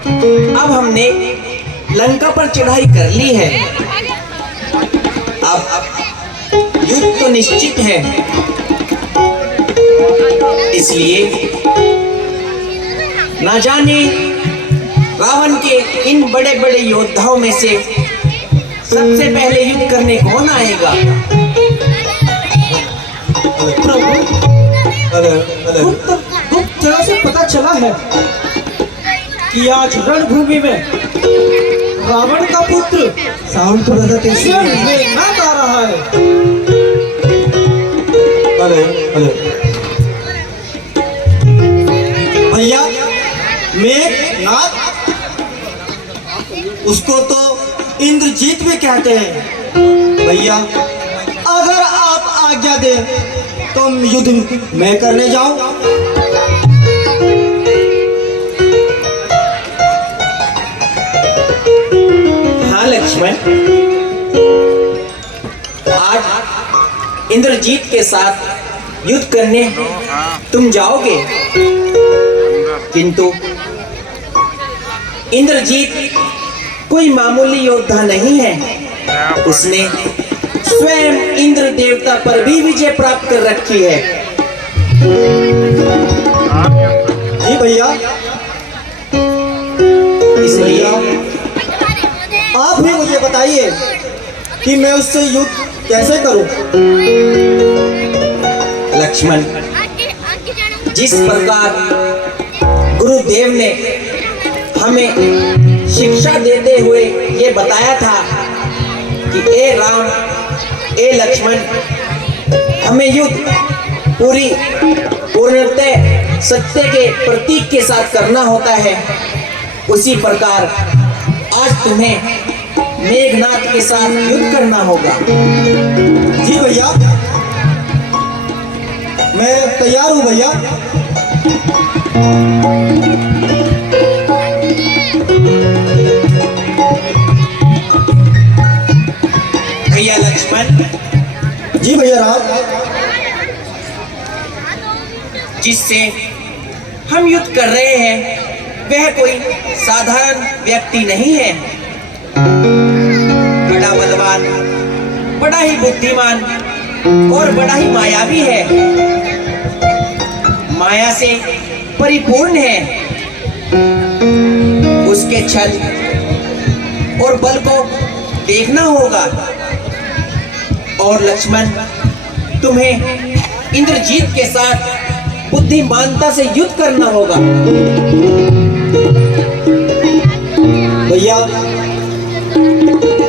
अब हमने लंका पर चढ़ाई कर ली है। अब युद्ध तो निश्चित है, इसलिए ना जाने रावण के इन बड़े बड़े योद्धाओं में से सबसे पहले युद्ध करने कौन आएगा। गुप्त जगह से पता चला है कि आज रणभूमि में रावण का पुत्र साउंड थोड़ा सा तेज स्वयं मेघनाद आ रहा है। भैया मेघनाद, उसको तो इंद्रजीत भी कहते हैं। भैया अगर आप आज्ञा दें तो युद्ध मैं करने जाऊं। हाँ लक्ष्मण, आज इंद्रजीत के साथ युद्ध करने तुम जाओगे, किंतु इंद्रजीत कोई मामूली योद्धा नहीं है। उसने स्वयं इंद्र देवता पर भी विजय प्राप्त कर रखी है। जी भैया, इसलिए आप भी मुझे बताइए कि मैं उससे युद्ध कैसे करूं। लक्ष्मण, जिस प्रकार गुरुदेव ने हमें शिक्षा देते हुए ये बताया था कि ए राम ए लक्ष्मण, हमें युद्ध पूर्णतः सत्य के प्रतीक के साथ करना होता है, उसी प्रकार आज तुम्हें मेघनाद के साथ युद्ध करना होगा। जी भैया, मैं तैयार हूं भैया। भैया लक्ष्मण, जी भैया राम, जिससे हम युद्ध कर रहे हैं वह कोई साधारण व्यक्ति नहीं है। बड़ा बलवान, बड़ा ही बुद्धिमान और बड़ा ही मायावी है, माया से परिपूर्ण है। उसके छल और बल को देखना होगा। और लक्ष्मण, तुम्हें इंद्रजीत के साथ बुद्धिमानता से युद्ध करना होगा। भैया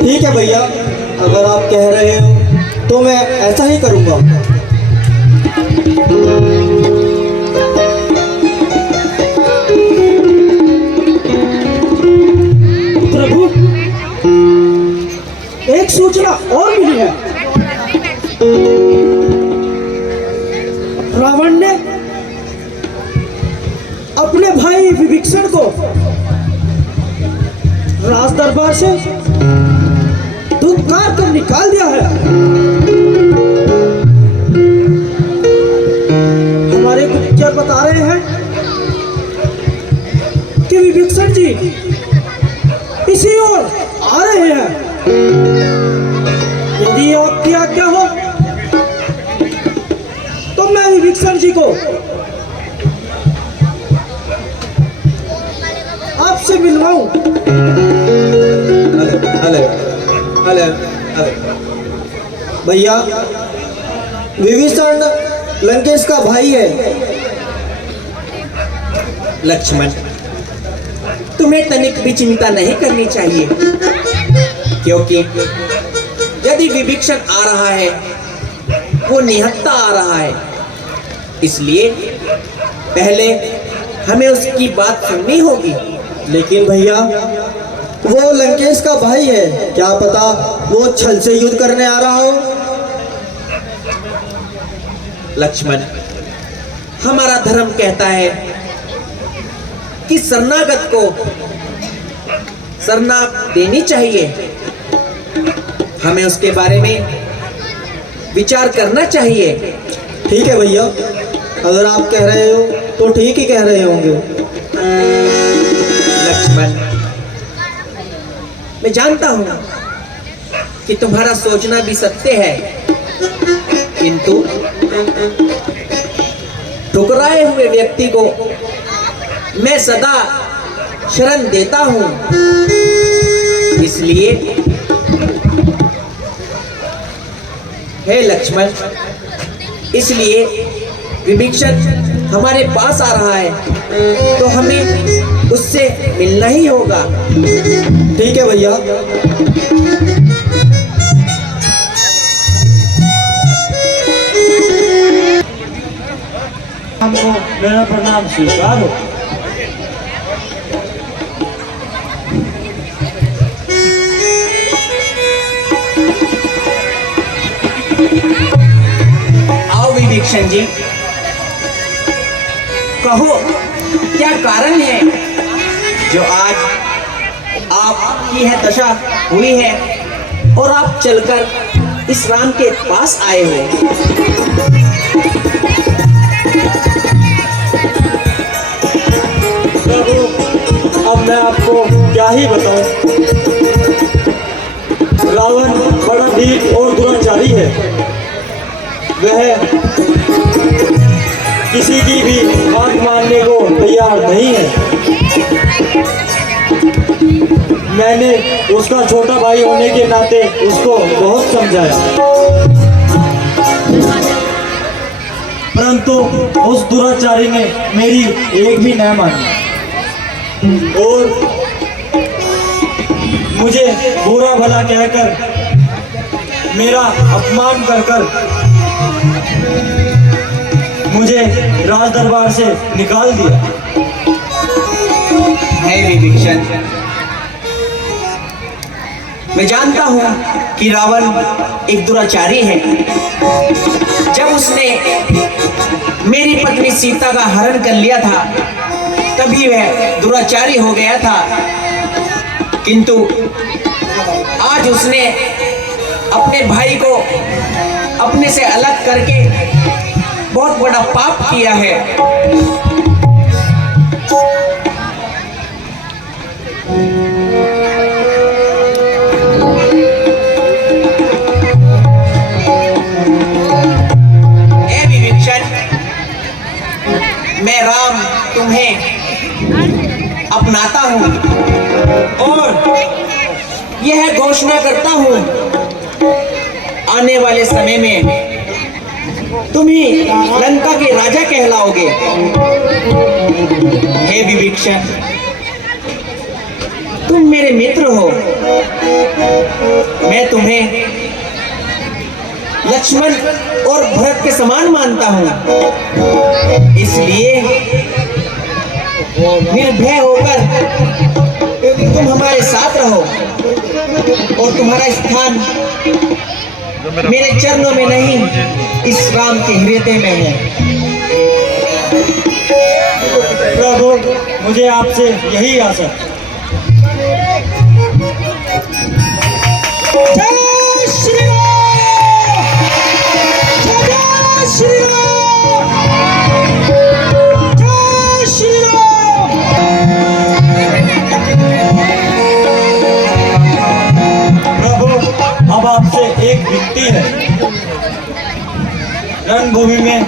ठीक है भैया, अगर आप कह रहे हो तो मैं ऐसा ही करूंगा। प्रभु, एक सूचना और मिली है। रावण ने अपने भाई विभीषण को राज दरबार से धुतकार कर निकाल दिया है। हमारे गुप्तचर बता रहे हैं कि विभीषण जी इसी ओर आ रहे हैं। यदि आपकी आज्ञा हो तो मैं विभीषण जी को आपसे मिलवाऊं। भैया विभीषण लंकेश का भाई है। लक्ष्मण, तुम्हें तनिक भी चिंता नहीं करनी चाहिए, क्योंकि यदि विभीषण आ रहा है वो निहत्था आ रहा है, इसलिए पहले हमें उसकी बात सुननी होगी। लेकिन भैया वो लंकेश का भाई है, क्या पता वो छल से युद्ध करने आ रहा हो। लक्ष्मण, हमारा धर्म कहता है कि शरणागत को शरणा देनी चाहिए। हमें उसके बारे में विचार करना चाहिए। ठीक है भैया, अगर आप कह रहे हो तो ठीक ही कह रहे होंगे। लक्ष्मण, मैं जानता हूं कि तुम्हारा सोचना भी सत्य है, किंतु ठुकराए हुए व्यक्ति को मैं सदा शरण देता हूं। इसलिए हे लक्ष्मण, इसलिए विभीषण हमारे पास आ रहा है तो हमें उससे मिलना ही होगा। ठीक है भैया। हमको मेरा प्रणाम स्वीकार हो। आओ विभीषण जी, कहो क्या कारण है जो आज आपकी है दशा हुई है और आप चलकर इस राम के पास आए हो। प्रभु, अब मैं आपको क्या ही बताऊं। रावण बड़ा ढीठ और दुराचारी है। वह किसी की भी बात मानने को तैयार नहीं है। मैंने उसका छोटा भाई होने के नाते उसको बहुत समझाया, परंतु उस दुराचारी ने मेरी एक भी न मानी और मुझे बुरा भला कहकर मेरा अपमान कर मुझे राज दरबार से निकाल दिया। हे विभीषण, मैं जानता हूं कि रावण एक दुराचारी है। जब उसने मेरी पत्नी सीता का हरण कर लिया था तभी वह दुराचारी हो गया था, किंतु आज उसने अपने भाई को अपने से अलग करके बहुत बड़ा पाप किया है। हे विभीषण, मैं राम तुम्हें अपनाता हूं और यह घोषणा करता हूं, आने वाले समय में तुम ही लंका के राजा कहलाओगे। हे विभीषण, तुम मेरे मित्र हो। मैं तुम्हें लक्ष्मण और भरत के समान मानता हूं, इसलिए निर्भय होकर तुम हमारे साथ रहो और तुम्हारा स्थान मेरे चरणों में नहीं, इस राम के हृदय में है। प्रभु, मुझे आपसे यही आशा। जय श्री राम, जय श्री राम, जय श्री राम। प्रभु, अब आपसे एक विनती है। रणभूमि में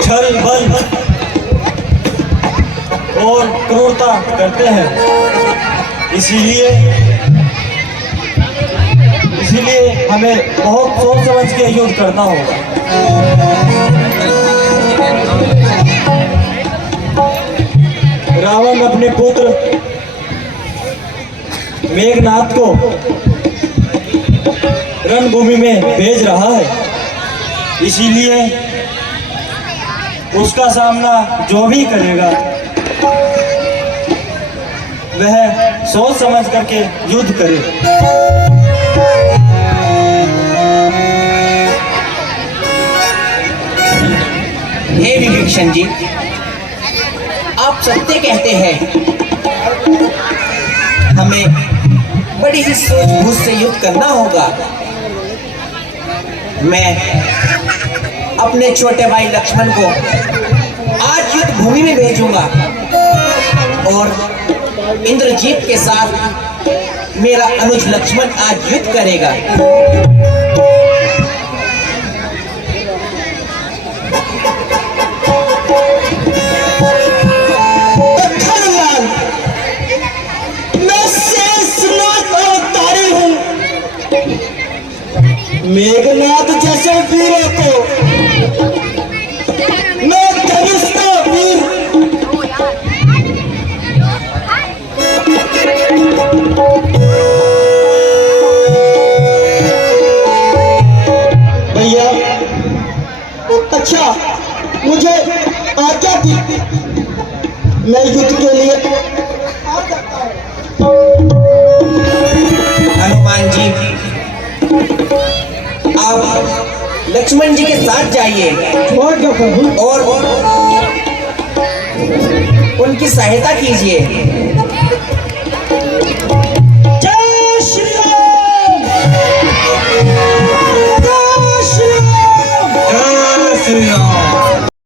छल बल और क्रूरता करते हैं, इसीलिए हमें बहुत सोच समझ के युद्ध करना होगा। रावण अपने पुत्र मेघनाथ को रणभूमि में भेज रहा है, इसीलिए उसका सामना जो भी करेगा वह सोच समझ करके युद्ध करे। हे विभीषण जी, आप सत्य कहते हैं। हमें बड़ी ही सूझबूझ से युद्ध करना होगा। मैं अपने छोटे भाई लक्ष्मण को आज युद्ध भूमि में भेजूंगा और इंद्रजीत के साथ मेरा अनुज लक्ष्मण आज युद्ध करेगा। मैं शेषनाग अवतारी हूँ। मेघनाथ जैसे वीरों को मैं धनुष का वीर भैया। अच्छा, मुझे आज्ञा दी, मैं युद्ध के लिए आ सकता हूँ। हनुमान जी, आप लक्ष्मण जी के साथ जाइए और क्या प्रभु? और उनकी सहायता कीजिए।